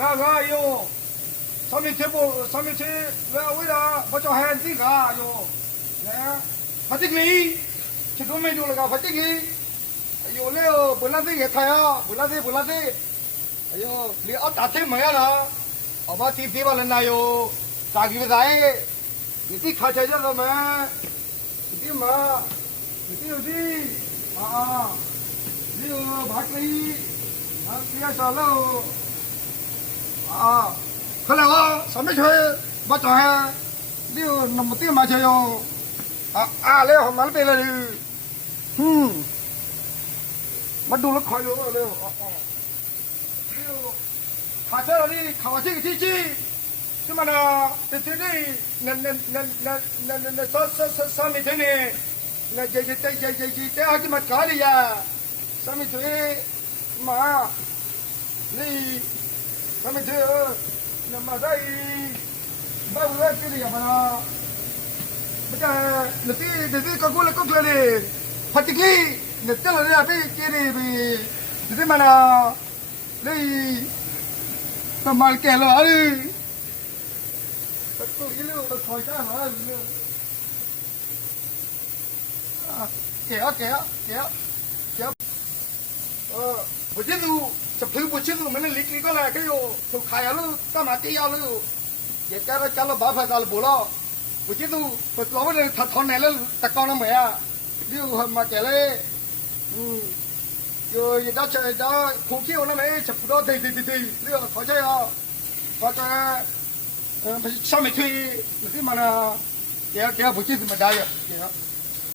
个哟，上面去，为了我叫孩子个哟，来，发这个，吃多没多了个发这个，哎呦了，不拉这也开啊，不拉这，哎呦，你熬大天没呀啦，好吧，地吧人那哟，咋个在？你这开车叫什么？你这嘛，你这有的啊，你有把里，啊，这样少了。啊，后来我上面去，我转下，你有那么点嘛去哟？来好哪边来了？我读了快哟了，你有，卡车了你，卡完这个机器，怎么呢？这那上面去呢？那这还怎么搞的呀？上面去嘛，你。他们这那么在把我这里呀嘛，不然那个过来过来的，他这个那这了那被这里被这嘛啦，你他妈给了啊你，他做一路他开干嘛你啊？给，不清楚。จะพลื้不清楚มันลิกก็เลยก็อยู่ถูกขายแล้วก็มาตีเอาแล้วอย่าจะเราบ้าพาจะเราบุล่อ不清楚不เราไม่ได้ถัดทอนไหนแล้วตะกอนน้ำเหมยอ่ะเดี๋ยวมาแก่เลยอยู่อย่าจะผูกเขี้ยวนั่นเองจะพูดว่าดีเรื่องเขาใช่อ่ะเขาจะไปซ้ำไม่ช่วยที่มันเดี๋ยว不清楚มาได้อ่ะ